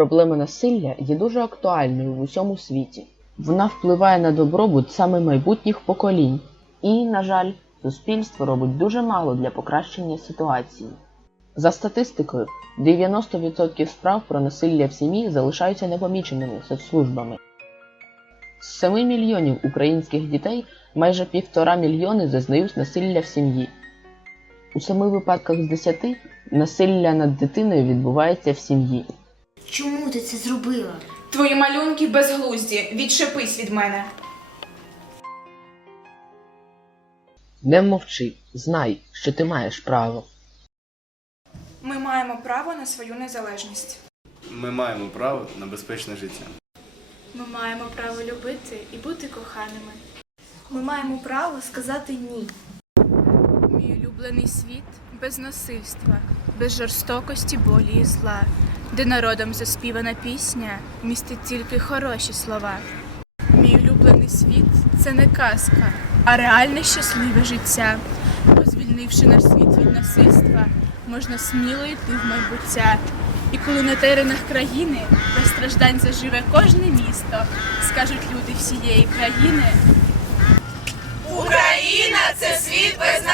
Проблема насилля є дуже актуальною в усьому світі. Вона впливає на добробут саме майбутніх поколінь. І, на жаль, суспільство робить дуже мало для покращення ситуації. За статистикою, 90% справ про насилля в сім'ї залишаються непоміченими соцслужбами. З 7 мільйонів українських дітей майже півтора мільйони зазнають насилля в сім'ї. У 7 випадках з 10 насилля над дитиною відбувається в сім'ї. Чому ти це зробила? Твої малюнки безглузді, відчепись від мене. Не мовчи, знай, що ти маєш право. Ми маємо право на свою незалежність. Ми маємо право на безпечне життя. Ми маємо право любити і бути коханими. Ми маємо право сказати ні. Мій улюблений світ без насильства, без жорстокості, болі і зла, де народом заспівана пісня містить тільки хороші слова. Мій улюблений світ це не казка, а реальне щасливе життя. Бо звільнивши наш світ від насильства, можна сміло йти в майбуття. І коли на теренах країни без страждань заживе кожне місто, скажуть люди всієї країни. Україна це світ без